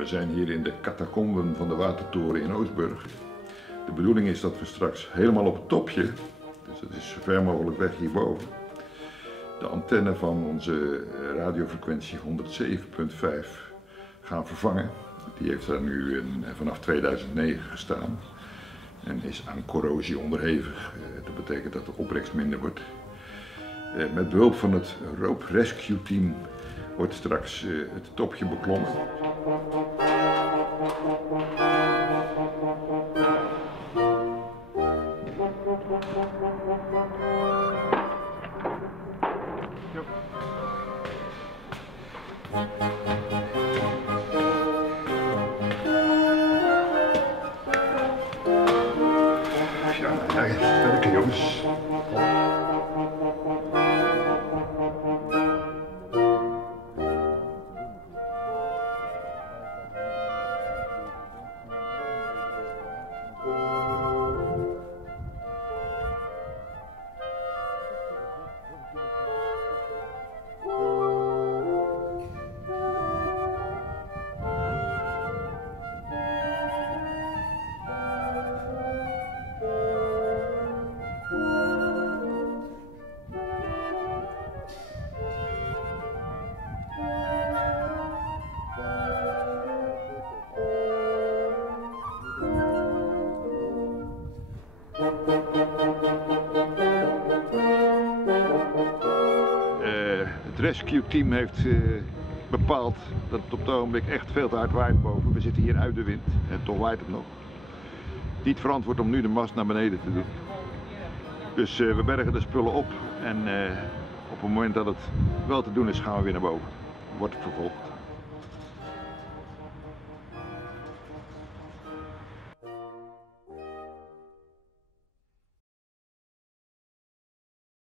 We zijn hier in de catacomben van de Watertoren in Oostburg. De bedoeling is dat we straks helemaal op het topje, dus dat is zo ver mogelijk weg hierboven, de antenne van onze radiofrequentie 107.5 gaan vervangen. Die heeft daar nu vanaf 2009 gestaan en is aan corrosie onderhevig. Dat betekent dat de opbrengst minder wordt. Met behulp van het Rope Rescue Team wordt straks het topje beklommen. Ja, werken jongens. Het rescue team heeft bepaald dat het op het ogenblik echt veel te hard waait boven. We zitten hier uit de wind en toch waait het nog. Niet verantwoord om nu de mast naar beneden te doen. Dus we bergen de spullen op en op het moment dat het wel te doen is gaan we weer naar boven. Wordt vervolgd.